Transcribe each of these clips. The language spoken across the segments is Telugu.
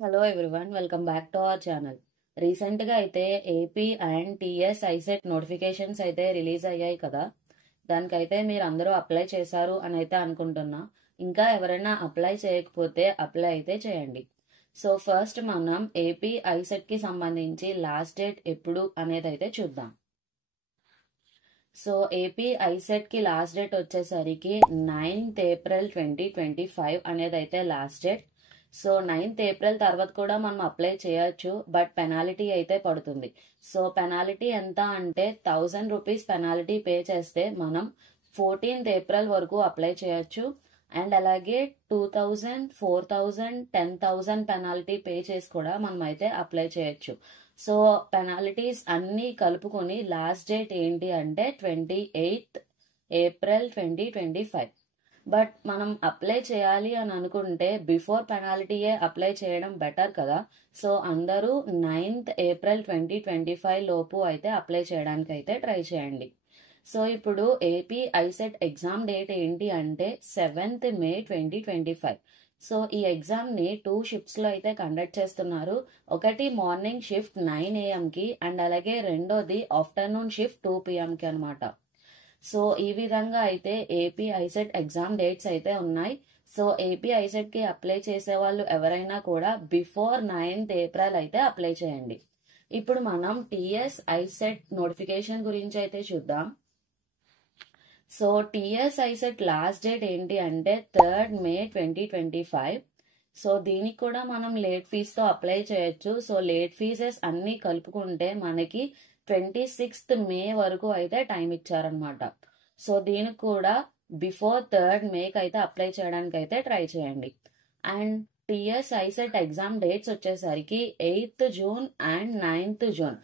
Hello everyone, welcome back to our channel. రీసెంట్గా అయితే AP and TS ICET notifications అయితే రిలీజ్ అయ్యాయి కదా. దానికైతే మీరు అందరూ అప్లై చేశారు అని అయితే అనుకుంటున్నా. ఇంకా ఎవరైనా అప్లై చేయకపోతే అప్లై అయితే చేయండి. సో ఫస్ట్ మనం ఏపీ ఐసెట్ కి సంబంధించి లాస్ట్ డేట్ ఎప్పుడు అనేది అయితే చూద్దాం. సో ఏపీ ఐసెట్ కి లాస్ట్ డేట్ వచ్చేసరికి 9th April 2025 అనేది అయితే last date. So 9th April తర్వాత కూడా మనం అప్లై చేయొచ్చు, బట్ పెనాలిటీ అయితే పడుతుంది. సో పెనాలిటీ ఎంత అంటే 1000 రూపీస్ పెనాలిటీ పే చేస్తే మనం 14th April వరకు అప్లై చేయొచ్చు. అండ్ అలాగే 2000, 4000, 10,000 పెనాలిటీ పే చేసి కూడా మనం అయితే అప్లై చేయొచ్చు. సో పెనాలిటీస్ అన్ని కలుపుకొని లాస్ట్ డేట్ ఏంటి అంటే 28th April 2025. బట్ మనం అప్లై చేయాలి అని అనుకుంటే బిఫోర్ పెనాల్టీయే అప్లై చేయడం బెటర్ కదా. సో అందరూ 9th April 2025 లోపు అయితే అప్లై చేయడానికి అయితే ట్రై చేయండి. సో ఇప్పుడు ఏపీ ఐసెట్ ఎగ్జామ్ డేట్ ఏంటి అంటే 7th May 2025. సో ఈ ఎగ్జామ్ ని 2 షిఫ్ట్స్ లో అయితే కండక్ట్ చేస్తున్నారు. ఒకటి మార్నింగ్ షిఫ్ట్ 9 AM కి అండ్ అలాగే రెండోది ఆఫ్టర్నూన్ షిఫ్ట్ 2 PM కి అనమాట. సో ఈ విధంగా అయితే ఏపీ ఐసెట్ ఎగ్జామ్ డేట్స్ అయితే ఉన్నాయి. సో ఏపీ ఐసెట్ కి అప్లై చేసే వాళ్ళు ఎవరైనా కూడా బిఫోర్ 9th April అయితే అప్లై చేయండి. ఇప్పుడు మనం టీఎస్ ఐసెట్ నోటిఫికేషన్ గురించి అయితే చూద్దాం. So TS ICET last date ఏంటి అంటే 3rd May 2025. సో దీనికి కూడా మనం లేట్ ఫీజుతో అప్లై చేయొచ్చు. సో లేట్ ఫీజెస్ అన్ని కలుపుకుంటే మనకి 26th May వరకు అయితే టైం ఇచ్చారనమాట. సో దీనికి కూడా బిఫోర్ 3rd May అయితే అప్లై చేయడానికి అయితే ట్రై చేయండి. And TS ICET exam dates వచ్చేసరికి 8th June and 9th June.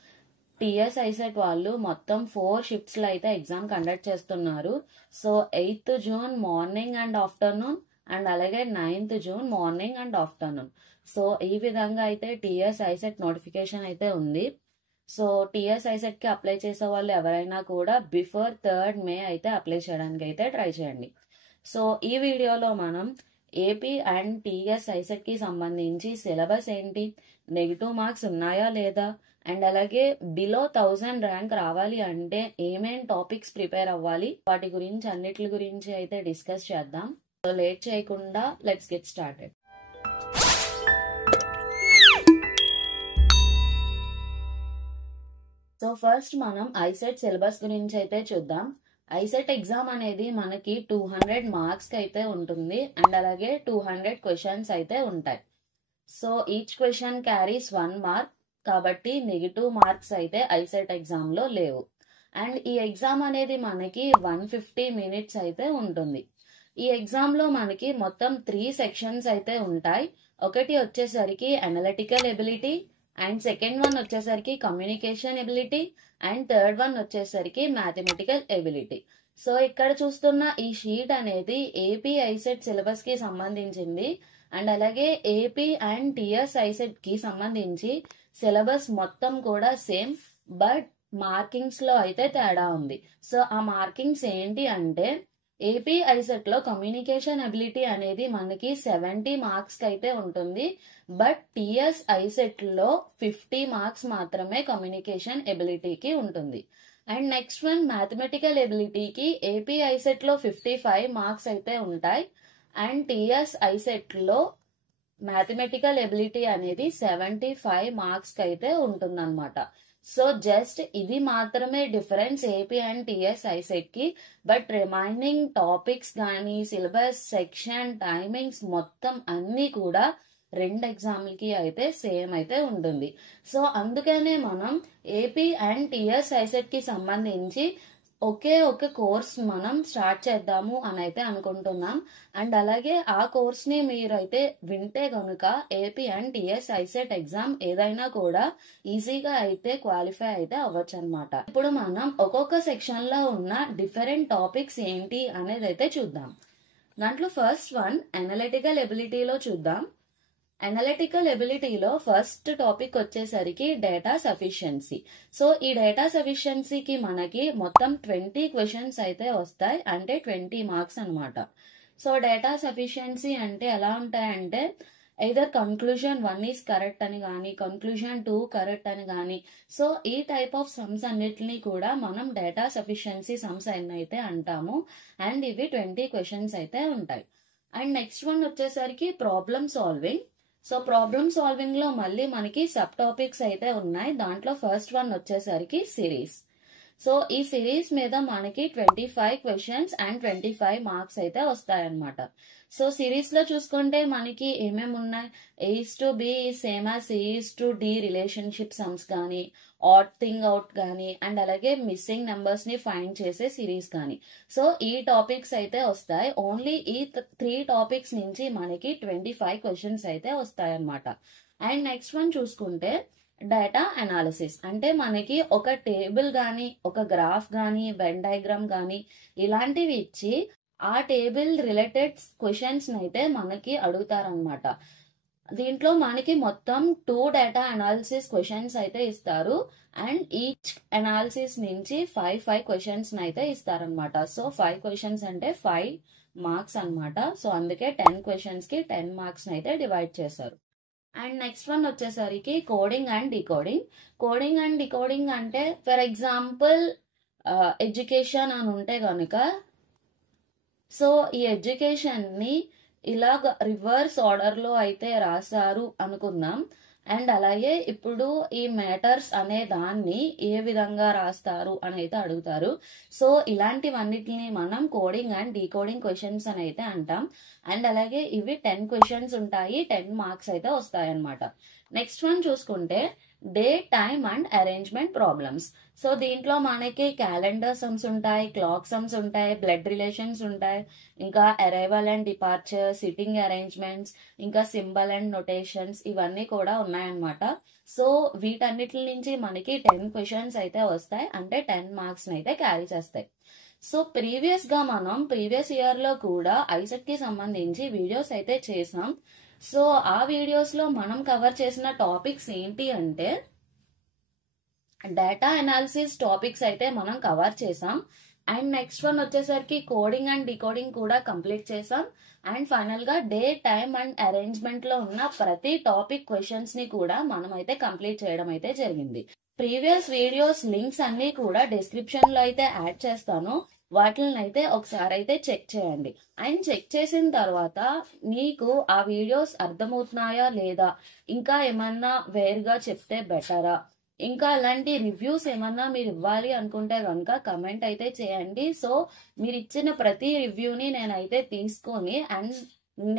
TS ICET వాళ్ళు మొత్తం 4 షిఫ్ట్స్ లో అయితే ఎగ్జామ్ కండక్ట్ చేస్తున్నారు. So 8th June morning and afternoon and అలాగే 9th June morning and afternoon. So ఈ విధంగా అయితే టీఎస్ ఐసెట్ నోటిఫికేషన్ అయితే ఉంది. సో టీఎస్ ఐసెట్ కి అప్లై చేసే వాళ్ళు ఎవరైనా కూడా బిఫోర్ 3rd May అయితే అప్లై చేయడానికి అయితే ట్రై చేయండి. సో ఈ వీడియోలో మనం ఏపీ అండ్ టీఎస్ ఐసెట్ కి సంబంధించి సిలబస్ ఏంటి, నెగిటివ్ మార్క్స్ ఉన్నాయా లేదా, అండ్ అలాగే బిలో 1000 ర్యాంక్ రావాలి అంటే ఏమేం టాపిక్స్ ప్రిపేర్ అవ్వాలి, వాటి గురించి అన్నిటి గురించి అయితే డిస్కస్ చేద్దాం. సో లేట్ చేయకుండా let's get started. So first మనం ఐసెట్ సిలబస్ గురించి అయితే చూద్దాం. ఐసెట్ ఎగ్జామ్ అనేది మనకి 200 మార్క్స్ కి అయితే ఉంటుంది అండ్ అలాగే 200 క్వశ్చన్స్ అయితే ఉంటాయి. So each question carries 1 mark కాబట్టి నెగిటివ్ మార్క్స్ అయితే ఐసెట్ ఎగ్జామ్ లో లేవు. అండ్ ఈ ఎగ్జామ్ అనేది మనకి 150 minutes అయితే ఉంటుంది. ఈ ఎగ్జామ్ లో మనకి మొత్తం 3 సెక్షన్స్ అయితే ఉంటాయి. ఒకటి వచ్చేసరికి analytical ability, and second one వచ్చేసరికి communication ability, and third one వచ్చేసరికి మ్యాథమెటికల్ ఎబిలిటీ. సో ఇక్కడ చూస్తున్న ఈ షీట్ అనేది ఏపీ ఐసెట్ సిలబస్ కి సంబంధించింది. అండ్ అలాగే ఏపీ అండ్ టిఎస్ ఐసెట్ కి సంబంధించి సిలబస్ మొత్తం కూడా సేమ్, బట్ మార్కింగ్స్ లో అయితే తేడా ఉంది. సో ఆ మార్కింగ్స్ ఏంటి అంటే ఏపీ ఐసెట్ లో కమ్యూనికేషన్ అబిలిటీ అనేది మనకి 70 మార్క్స్ కి అయితే ఉంటుంది, బట్ టిఎస్ ఐసెట్ లో 50 మార్క్స్ మాత్రమే కమ్యూనికేషన్ ఎబిలిటీకి ఉంటుంది. అండ్ నెక్స్ట్ వన్ మ్యాథమెటికల్ ఎబిలిటీకి ఏపీ ఐసెట్ లో 55 మార్క్స్ అయితే ఉంటాయి అండ్ టిఎస్ ఐసెట్ లో మ్యాథమెటికల్ ఎబిలిటీ అనేది 75 మార్క్స్ కి అయితే ఉంటుందన్నమాట. సో జస్ట్ ఇది మాత్రమే difference AP and TS ICET కి, బట్ రిమైనింగ్ టాపిక్స్ కానీ సిలబస్, సెక్షన్, టైమింగ్స్ మొత్తం అన్ని కూడా 2 ఎగ్జామ్లకి అయితే సేమ్ అయితే ఉంటుంది. సో అందుకనే మనం ఏపీ అండ్ టిఎస్ ఐసెట్ కి సంబంధించి ఒకే ఒక కోర్స్ మనం స్టార్ట్ చేద్దాము అని అయితే అనుకుంటున్నాం. అండ్ అలాగే ఆ కోర్స్ ని మీరైతే వింటే గనుక AP and TS ICET exam ఏదైనా కూడా ఈజీగా అయితే క్వాలిఫై అయితే అవ్వచ్చు అనమాట. ఇప్పుడు మనం ఒక్కొక్క సెక్షన్ లో ఉన్న డిఫరెంట్ టాపిక్స్ ఏంటి అనేది అయితే చూద్దాం. దాంట్లో ఫస్ట్ వన్ అనలిటికల్ ఎబిలిటీలో చూద్దాం. అనలిటికల్ ఎబిలిటీలో ఫస్ట్ టాపిక్ వచ్చేసరికి డేటా సఫిషియన్సీ. సో ఈ డేటా సఫిషియన్సీకి మనకి మొత్తం 20 క్వశ్చన్స్ అయితే వస్తాయి, అంటే 20 మార్క్స్ అనమాట. సో డేటా సఫిషియన్సీ అంటే ఎలా ఉంటాయంటే ఎయిదర్ కన్క్లూజన్ 1 ఈస్ కరెక్ట్ అని కానీ కన్క్లూజన్ 2 కరెక్ట్ అని కానీ సో ఈ టైప్ ఆఫ్ సమ్స్ అన్నిటిని కూడా మనం డేటా సఫిషియన్సీ సమ్స్ అని అయితే అంటాము. అండ్ ఇవి 20 క్వశ్చన్స్ అయితే ఉంటాయి. అండ్ నెక్స్ట్ వన్ వచ్చేసరికి problem solving. So problem solving లో మళ్ళీ మనకి సబ్ టాపిక్స్ అయితే ఉన్నాయి. దాంట్లో ఫస్ట్ వన్ వచ్చేసరికి సిరీస్. సో ఈ సిరీస్ మీద మనకి 25 క్వశ్చన్స్ అండ్ 25 మార్క్స్ అయితే వస్తాయన్నమాట. సో సిరీస్ లో చూసుకుంటే మనకి ఏమేమి ఉన్నాయి, A:B same as C:D relationship sums కానీ, ఆడ్ థింగ్ అవుట్ కానీ, అండ్ అలాగే మిస్సింగ్ నెంబర్స్ ని ఫైండ్ చేసే సిరీస్ కానీ. సో ఈ టాపిక్స్ అయితే వస్తాయి. ఓన్లీ ఈ 3 టాపిక్స్ నుంచి మనకి 25 క్వశ్చన్స్ అయితే వస్తాయన్నమాట. అండ్ నెక్స్ట్ వన్ చూసుకుంటే డేటా అనాలిసిస్. అంటే మనకి ఒక టేబుల్ గాని, ఒక గ్రాఫ్ గాని, వెన్ డయాగ్రామ్ గాని ఇలాంటివి ఇచ్చి ఆ టేబుల్ రిలేటెడ్ క్వశ్చన్స్ అయితే మనకి అడుగుతారనమాట. దీంట్లో మనకి మొత్తం 2 డేటా అనాలిసిస్ క్వశ్చన్స్ అయితే ఇస్తారు. అండ్ ఈచ్ అనాలిసిస్ నుంచి 5 క్వశ్చన్స్ అయితే ఇస్తారనమాట. సో 5 క్వశ్చన్స్ అంటే 5 మార్క్స్ అనమాట. సో అందుకే 10 క్వశ్చన్స్ కి 10 మార్క్స్ అయితే డివైడ్ చేశారు. అండ్ నెక్స్ట్ వన్ వచ్చేసరికి coding and decoding. Coding and decoding అంటే ఫర్ ఎగ్జాంపుల్ ఎడ్యుకేషన్ అని ఉంటే కనుక సో ఈ ఎడ్యుకేషన్ ని ఇలాగ రివర్స్ ఆర్డర్ లో అయితే రాశారు అనుకుందాం. అండ్ అలాగే ఇప్పుడు ఈ మ్యాటర్స్ అనే దాన్ని ఏ విధంగా రాస్తారు అని అయితే అడుగుతారు. సో ఇలాంటివన్నిటిని మనం కోడింగ్ అండ్ డీకోడింగ్ క్వశ్చన్స్ అని అయితే అంటాం. అండ్ అలాగే ఇవి 10 క్వశ్చన్స్ ఉంటాయి, 10 మార్క్స్ అయితే వస్తాయన్నమాట. నెక్స్ట్ వన్ చూసుకుంటే day time and arrangement problems. So దీంట్లో మనకి క్యాలెండర్ సమ్స్ ఉంటాయి, క్లాక్ సమ్స్ ఉంటాయి, బ్లడ్ రిలేషన్స్ ఉంటాయి, ఇంకా arrival and departure, sitting arrangements, ఇంకా సింబల్ అండ్ నొటేషన్స్ ఇవన్నీ కూడా ఉన్నాయన్నమాట. సో వీటన్నిటి నుంచి మనకి 10 క్వశ్చన్స్ అయితే వస్తాయి. అంటే 10 మార్క్స్ అయితే క్యారీ చేస్తాయి. సో ప్రీవియస్ ఇయర్ లో కూడా ఐసెట్ కి సంబంధించి వీడియోస్ అయితే చేసాం. సో ఆ వీడియోస్ లో మనం కవర్ చేసిన టాపిక్స్ ఏంటి అంటే డేటా అనాలిసిస్ టాపిక్స్ అయితే మనం కవర్ చేసాం. అండ్ నెక్స్ట్ వన్ వచ్చేసరికి కోడింగ్ అండ్ డికోడింగ్ కూడా కంప్లీట్ చేసాం. అండ్ ఫైనల్ గా డే టైమ్ అండ్ అరేంజ్మెంట్ లో ఉన్న ప్రతి టాపిక్ క్వశ్చన్స్ ని కూడా మనం అయితే కంప్లీట్ చేయడం అయితే జరిగింది. ప్రీవియస్ వీడియోస్ లింక్స్ అన్ని కూడా డిస్క్రిప్షన్ లో అయితే యాడ్ చేస్తాను. వాటిని అయితే ఒకసారి అయితే చెక్ చేయండి. అండ్ చెక్ చేసిన తర్వాత మీకు ఆ వీడియోస్ అర్థమవుతున్నాయా లేదా, ఇంకా ఏమన్నా వేరుగా చెప్తే బెటరా, ఇంకా అలాంటి రివ్యూస్ ఏమన్నా మీరు ఇవ్వాలి అనుకుంటే కనుక కమెంట్ అయితే చేయండి. సో మీరు ఇచ్చిన ప్రతి రివ్యూని నేనైతే తీసుకొని అండ్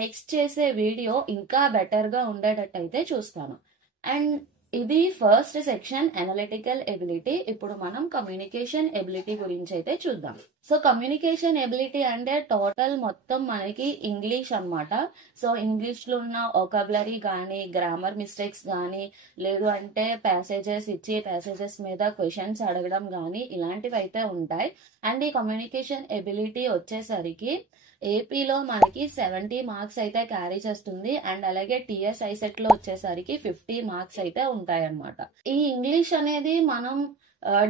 నెక్స్ట్ చేసే వీడియో ఇంకా బెటర్ గా ఉండేటట్టు అయితే చూస్తాను. అండ్ ఇది ఫస్ట్ సెక్షన్ అనలిటికల్ ఎబిలిటీ. ఇప్పుడు మనం కమ్యూనికేషన్ ఎబిలిటీ గురించి అయితే చూద్దాం. సో కమ్యూనికేషన్ ఎబిలిటీ అంటే టోటల్ మొత్తం మనకి ఇంగ్లీష్ అన్నమాట. సో ఇంగ్లీష్ లో ఉన్న వొకాబులరీ కానీ, గ్రామర్ మిస్టేక్స్ కానీ, లేదు అంటే ప్యాసేజెస్ ఇచ్చి ప్యాసేజెస్ మీద క్వశ్చన్స్ అడగడం కానీ ఇలాంటివి అయితే ఉంటాయి. అండ్ ఈ కమ్యూనికేషన్ ఎబిలిటీ వచ్చేసరికి ఏపీలో మనకి 70 మార్క్స్ అయితే క్యారీ చేస్తుంది. అండ్ అలాగే టిఎస్ ఐసెట్ లో వచ్చేసరికి 50 మార్క్స్ అయితే ఉంటాయన్నమాట. ఈ ఇంగ్లీష్ అనేది మనం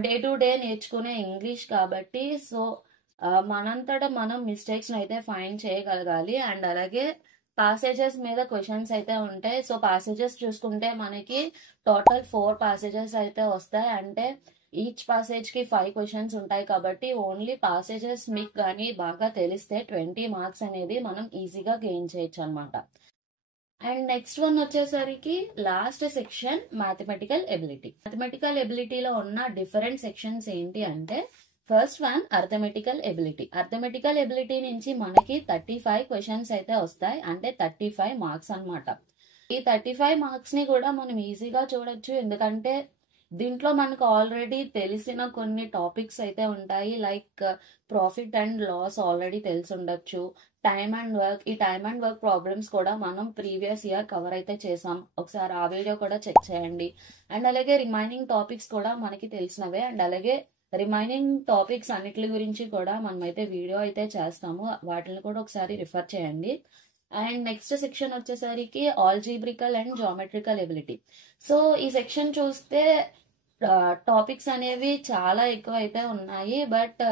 డే టు డే నేర్చుకునే ఇంగ్లీష్ కాబట్టి సో మనంతటా మనం మిస్టేక్స్ అయితే ఫైండ్ చేయగలగాలి. అండ్ అలాగే పాసేజెస్ మీద క్వశ్చన్స్ అయితే ఉంటాయి. సో పాసేజెస్ చూసుకుంటే మనకి టోటల్ 4 పాసేజెస్ అయితే వస్తాయి. అంటే ఈచ్ పాసేజ్ కి 5 క్వశ్చన్స్ ఉంటాయి కాబట్టి ఓన్లీ పాసేజెస్ మీకు కానీ బాగా తెలిస్తే 20 మార్క్స్ అనేది మనం ఈజీగా గెయిన్ చేయొచ్చు అనమాట. అండ్ నెక్స్ట్ వన్ వచ్చేసరికి last section mathematical ability. Mathematical ఎబిలిటీలో ఉన్న డిఫరెంట్ సెక్షన్స్ ఏంటి అంటే first one arithmetical ability. Arithmetical ability నుంచి మనకి 35 క్వశ్చన్స్ అయితే వస్తాయి. అంటే 35 మార్క్స్ అనమాట. ఈ 35 మార్క్స్ ని కూడా మనం ఈజీగా చూడొచ్చు. ఎందుకంటే దీంట్లో మనకు ఆల్రెడీ తెలిసిన కొన్ని టాపిక్స్ అయితే ఉంటాయి. Like profit and loss already తెలిసి ఉండొచ్చు. టైమ్ అండ్ వర్క్, ఈ టైమ్ అండ్ వర్క్ ప్రాబ్లమ్స్ కూడా మనం ప్రీవియస్ ఇయర్ కవర్ అయితే చేసాం. ఒకసారి ఆ వీడియో కూడా చెక్ చేయండి. అండ్ అలాగే రిమైనింగ్ టాపిక్స్ కూడా మనకి తెలిసినవే. అండ్ అలాగే రిమైనింగ్ టాపిక్స్ అన్నిటి గురించి కూడా మనమైతే వీడియో అయితే చేస్తాము. వాటిని కూడా ఒకసారి రిఫర్ చేయండి. అండ్ నెక్స్ట్ సెక్షన్ వచ్చేసరికి ఆల్జీబ్రికల్ అండ్ జామెట్రికల్ ఎబిలిటీ. సో ఈ సెక్షన్ చూస్తే టాపిక్స్ అనేవి చాలా ఎక్కువ అయితే ఉన్నాయి. బట్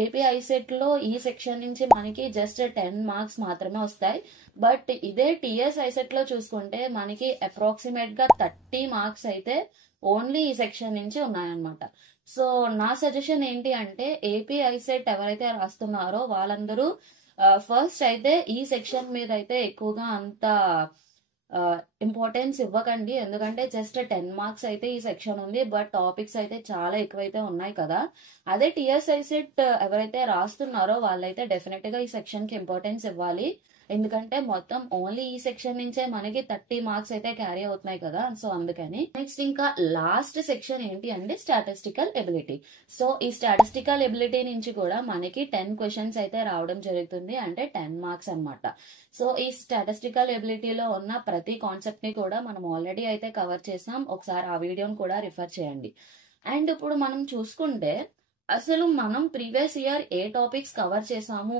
ఏపీ ఐసెట్ లో ఈ సెక్షన్ నుంచి మనకి జస్ట్ 10 మార్క్స్ మాత్రమే వస్తాయి. బట్ ఇదే టిఎస్ ఐసెట్ లో చూసుకుంటే మనకి అప్రాక్సిమేట్ గా 30 మార్క్స్ అయితే ఓన్లీ ఈ సెక్షన్ నుంచి ఉన్నాయన్నమాట. సో నా సజెషన్ ఏంటి అంటే ఏపీ ఐసెట్ ఎవరైతే రాస్తున్నారో వాళ్ళందరూ ఫస్ట్ అయితే ఈ సెక్షన్ మీద అయితే ఎక్కువగా అంత ఇంపార్టెన్స్ ఇవ్వకండి. ఎందుకంటే జస్ట్ 10 మార్క్స్ అయితే ఈ సెక్షన్ ఉంది. బట్ టాపిక్స్ అయితే చాలా ఎక్కువైతే ఉన్నాయి కదా. అదే టిఎస్ ఐసెట్ ఎవరైతే రాస్తున్నారో వాళ్ళైతే డెఫినెట్ గా ఈ సెక్షన్ కి ఇంపార్టెన్స్ ఇవ్వాలి. ఎందుకంటే మొత్తం ఓన్లీ ఈ సెక్షన్ నుంచే మనకి 30 మార్క్స్ అయితే క్యారీ అవుతున్నాయి కదా. సో అందుకని నెక్స్ట్ ఇంకా లాస్ట్ సెక్షన్ ఏంటి అంటే స్టాటిస్టికల్ ఎబిలిటీ. సో ఈ స్టాటిస్టికల్ ఎబిలిటీ నుంచి కూడా మనకి 10 క్వశ్చన్స్ అయితే రావడం జరుగుతుంది. అంటే 10 మార్క్స్ అన్నమాట. సో ఈ స్టాటిస్టికల్ ఎబిలిటీలో ఉన్న ప్రతి కాన్సెప్ట్ ని కూడా మనం ఆల్రెడీ అయితే కవర్ చేసాం. ఒకసారి ఆ వీడియోని కూడా రిఫర్ చేయండి. అండ్ ఇప్పుడు మనం చూసుకుంటే అసలు మనం ప్రీవియస్ ఇయర్ ఏ టాపిక్స్ కవర్ చేసాము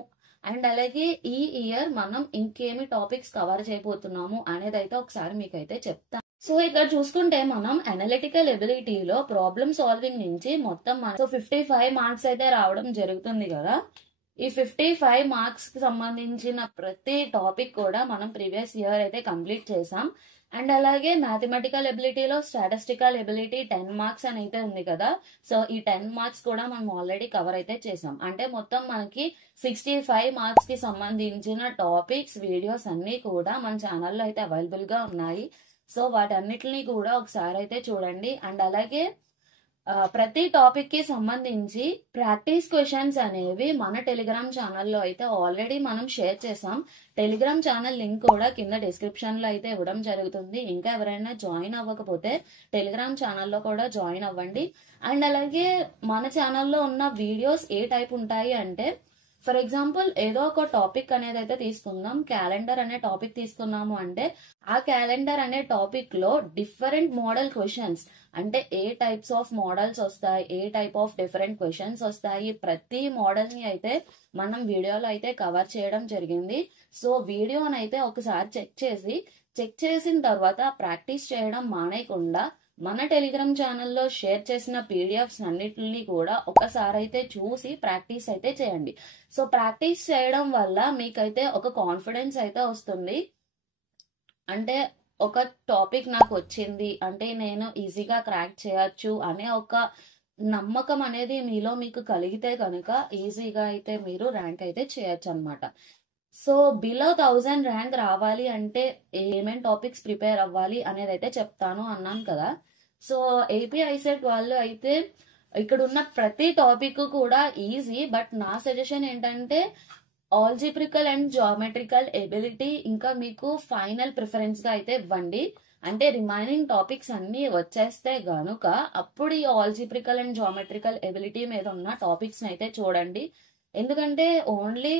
అండ్ అలాగే ఈ ఇయర్ మనం ఇంకేమి టాపిక్స్ కవర్ చేయబోతున్నాము అనేది అయితే ఒకసారి మీకైతే చెప్తాను. సో ఇక్కడ చూసుకుంటే మనం అనలిటికల్ ఎబిలిటీలో ప్రాబ్లమ్ సాల్వింగ్ నుంచి మొత్తం 55 మార్క్స్ అయితే రావడం జరుగుతుంది కదా. ఈ 55 మార్క్స్ కి సంబంధించిన ప్రతి టాపిక్ కూడా మనం ప్రీవియస్ ఇయర్ అయితే కంప్లీట్ చేసాం. అండ్ అలాగే మ్యాథమెటికల్ ఎబిలిటీలో స్టాటిస్టికల్ ఎబిలిటీ 10 మార్క్స్ అని అయితే ఉంది కదా. సో ఈ 10 మార్క్స్ కూడా మనం ఆల్రెడీ కవర్ అయితే చేసాం. అంటే మొత్తం మనకి 65 మార్క్స్ కి సంబంధించిన టాపిక్స్ వీడియోస్ అన్ని కూడా మన ఛానల్లో అయితే అవైలబుల్ గా ఉన్నాయి. సో వాటన్నిటిని కూడా ఒకసారి అయితే చూడండి. అండ్ అలాగే ప్రతి టాపిక్ కి సంబంధించి ప్రాక్టీస్ క్వశ్చన్స్ అనేవి మన టెలిగ్రామ్ ఛానల్లో అయితే ఆల్రెడీ మనం షేర్ చేసాం. టెలిగ్రామ్ ఛానల్ లింక్ కూడా కింద డిస్క్రిప్షన్ లో అయితే ఇవ్వడం జరుగుతుంది. ఇంకా ఎవరైనా జాయిన్ అవ్వకపోతే టెలిగ్రామ్ ఛానల్లో కూడా జాయిన్ అవ్వండి. అండ్ అలాగే మన ఛానల్లో ఉన్న వీడియోస్ ఏ టైప్ ఉంటాయి అంటే ఫర్ ఎగ్జాంపుల్ ఏదో ఒక టాపిక్ అనేది అయితే తీసుకుందాం. క్యాలెండర్ అనే టాపిక్ తీసుకున్నాము అంటే ఆ క్యాలెండర్ అనే టాపిక్ లో డిఫరెంట్ మోడల్ క్వశ్చన్స్ అంటే ఏ టైప్స్ ఆఫ్ మోడల్స్ వస్తాయి, ఏ టైప్ ఆఫ్ డిఫరెంట్ క్వశ్చన్స్ వస్తాయి, ప్రతి మోడల్ ని అయితే మనం వీడియోలో అయితే కవర్ చేయడం జరిగింది. సో వీడియోని అయితే ఒకసారి చెక్ చేసిన తర్వాత ప్రాక్టీస్ చేయడం మానేయకుండా మన టెలిగ్రామ్ ఛానల్లో షేర్ చేసిన పీడిఎఫ్స్ అన్నిటిని కూడా ఒకసారి అయితే చూసి ప్రాక్టీస్ అయితే చేయండి. సో ప్రాక్టీస్ చేయడం వల్ల మీకైతే ఒక కాన్ఫిడెన్స్ అయితే వస్తుంది. అంటే ఒక టాపిక్ నాకు వచ్చింది అంటే నేను ఈజీగా క్రాక్ చేయొచ్చు అనే ఒక నమ్మకం అనేది మీలో మీకు కలిగితే కనుక ఈజీగా అయితే మీరు ర్యాంక్ అయితే చేయొచ్చు అనమాట. సో బిలో 1000 ర్యాంక్ రావాలి అంటే ఏమేం టాపిక్స్ ప్రిపేర్ అవ్వాలి అనేది అయితే చెప్తాను అన్నాను కదా. సో ఏపీ ఐసెట్ వాళ్ళు అయితే ఇక్కడ ఉన్న ప్రతి టాపిక్ కూడా ఈజీ. బట్ నా సజెషన్ ఏంటంటే ఆల్జిబ్రికల్ అండ్ జామెట్రికల్ ఎబిలిటీ ఇంకా మీకు ఫైనల్ ప్రిఫరెన్స్ గా అయితే ఇవ్వండి. అంటే రిమైనింగ్ టాపిక్స్ అన్ని వచ్చేస్తే గనుక అప్పుడు ఈ ఆల్జిబ్రికల్ అండ్ జామెట్రికల్ ఎబిలిటీ మీద ఉన్న టాపిక్స్ అయితే చూడండి. ఎందుకంటే ఓన్లీ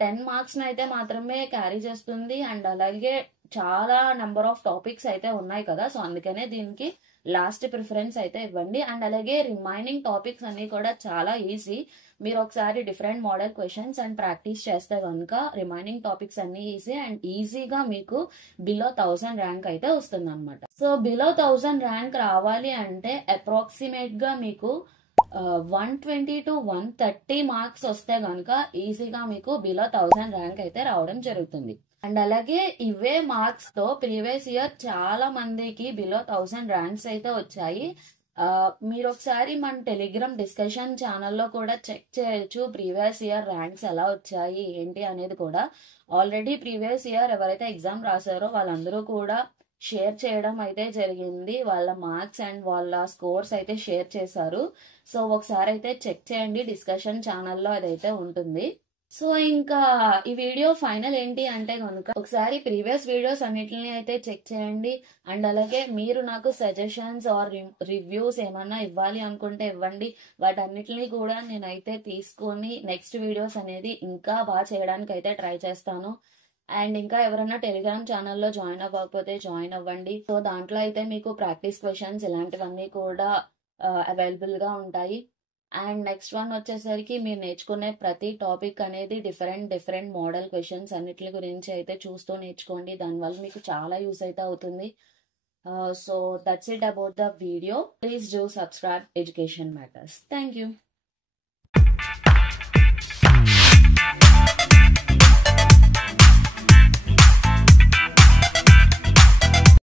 10 మార్క్స్ అయితే మాత్రమే క్యారీ చేస్తుంది. అండ్ అలాగే చాలా నెంబర్ ఆఫ్ టాపిక్స్ అయితే ఉన్నాయి కదా. సో అందుకనే దీనికి లాస్ట్ ప్రిఫరెన్స్ అయితే ఇవ్వండి. అండ్ అలాగే రిమైనింగ్ టాపిక్స్ అన్ని కూడా చాలా ఈజీ. మీరు ఒకసారి different model questions and practice చేస్తే కనుక రిమైనింగ్ టాపిక్స్ అన్ని ఈజీ అండ్ ఈజీగా మీకు బిలో 1000 ర్యాంక్ అయితే వస్తుంది అనమాట. సో బిలో 1000 ర్యాంక్ రావాలి అంటే అప్రాక్సిమేట్ గా మీకు 120 to 130 మార్క్స్ వస్తే గనుక ఈజీగా మీకు బిలో 1000 ర్యాంక్ అయితే రావడం జరుగుతుంది. అండ్ అలాగే ఇవే మార్క్స్ తో ప్రీవియస్ ఇయర్ చాలా మందికి బిలో 1000 ర్యాంక్స్ అయితే వచ్చాయి. మీరు ఒకసారి మన టెలిగ్రామ్ డిస్కషన్ ఛానల్లో కూడా చెక్ చేయొచ్చు ప్రీవియస్ ఇయర్ ర్యాంక్స్ ఎలా వచ్చాయి ఏంటి అనేది కూడా. ఆల్రెడీ ప్రీవియస్ ఇయర్ ఎవరైతే ఎగ్జామ్ రాశారో వాళ్ళందరూ కూడా షేర్ చేయడం అయితే జరిగింది. వాళ్ళ మార్క్స్ అండ్ వాళ్ళ స్కోర్స్ అయితే షేర్ చేశారు. సో ఒకసారి అయితే చెక్ చేయండి, డిస్కషన్ ఛానల్లో అదైతే ఉంటుంది. సో ఇంకా ఈ వీడియో ఫైనల్ ఏంటి అంటే కనుక ఒకసారి ప్రీవియస్ వీడియోస్ అన్నిటిని అయితే చెక్ చేయండి. అండ్ అలాగే మీరు నాకు సజెషన్స్ ఆర్ రివ్యూస్ ఏమన్నా ఇవ్వాలి అనుకుంటే ఇవ్వండి. వాటన్నిటిని కూడా నేనైతే తీసుకొని నెక్స్ట్ వీడియోస్ అనేది ఇంకా బాగా చేయడానికి అయితే ట్రై చేస్తాను. అండ్ ఇంకా ఎవరైనా టెలిగ్రామ్ ఛానల్లో జాయిన్ అవ్వకపోతే జాయిన్ అవ్వండి. సో దాంట్లో అయితే మీకు ప్రాక్టీస్ క్వశ్చన్స్ ఇలాంటివన్నీ కూడా అవైలబుల్ గా ఉంటాయి. అండ్ నెక్స్ట్ వన్ వచ్చేసరికి మీరు నేర్చుకునే ప్రతి టాపిక్ అనేది డిఫరెంట్ మోడల్ క్వశ్చన్స్ అన్నిటి గురించి అయితే చూస్తూ నేర్చుకోండి. దానివల్ల మీకు చాలా యూస్ అయితే అవుతుంది. So that's it about the video. Please do subscribe Education Matters. Thank you.